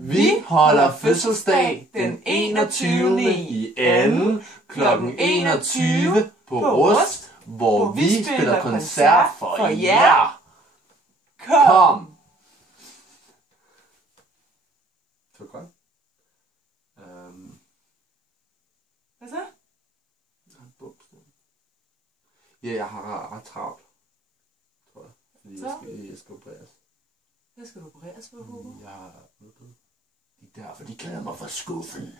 Vi holder fødselsdag den 21. i anden kl. 21 på Rust, hvor vi spiller koncert for jer. Kom! Det var godt. Hvad så? Ja, jeg har ret travlt, tror jeg. Fordi jeg skal opereres. Hvad skal du opereres på, Hugo? Jeg er underbid. Det er derfor, de kalder mig for skuffen.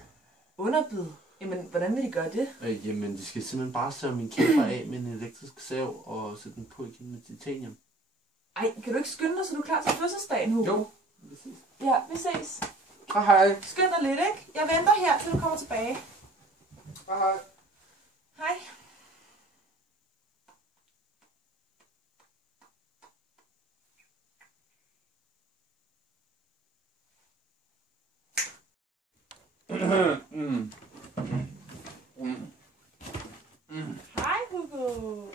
Underbid? Jamen, hvordan vil de gøre det? Jamen, de skal simpelthen bare save min kæber af med en elektrisk sav og sætte den på igen med titanium. Ej, kan du ikke skynde dig, så du er klar til fødselsdagen, Hugo? Jo, vi ses. Ja, vi ses. Hej. Skynd dig lidt, ikke? Jeg venter her, til du kommer tilbage. Hej. Hej. Hej, Hugo.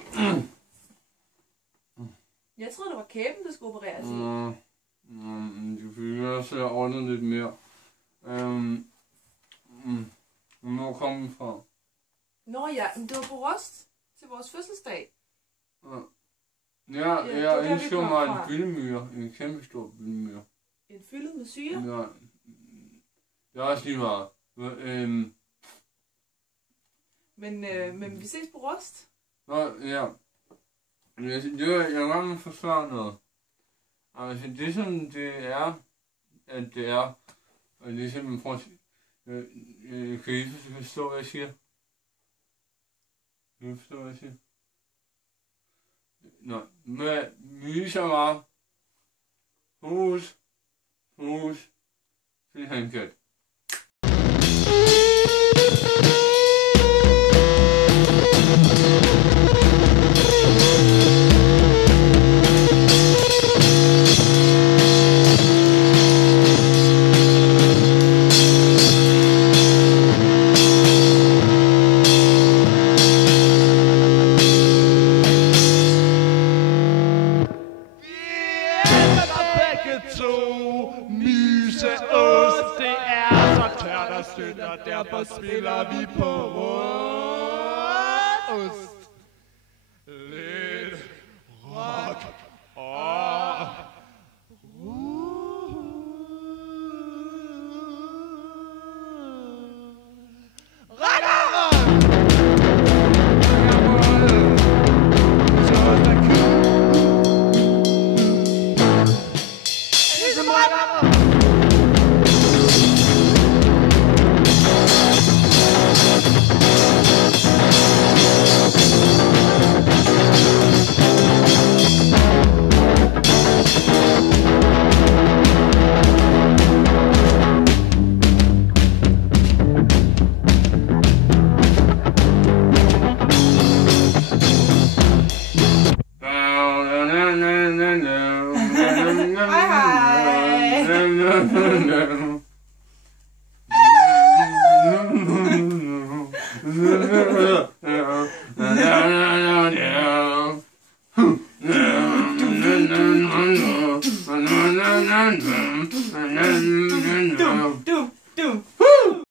Jeg troede, det var kæben, du skulle opereres i. Du fik også ordnet lidt mere. Hvor kom den fra? Nå ja, men det var på Rust til vores fødselsdag. Jeg ønsker mig en byllemyre. En kæmpe stor byllemyre. En fyldet med syre? Ja. Det er også lige meget. Men vi ses på Rust. Nå, ja. Jeg vil gerne forsvare noget. Altså, det som det er, at det er, og det er simpelthen prøv at kan I forstå, hvad jeg siger? Kan I forstå, hvad jeg siger? Nå, med myser var hus, det er han kat. Derfor spiller vi på Rust. Lidt rock og Hej.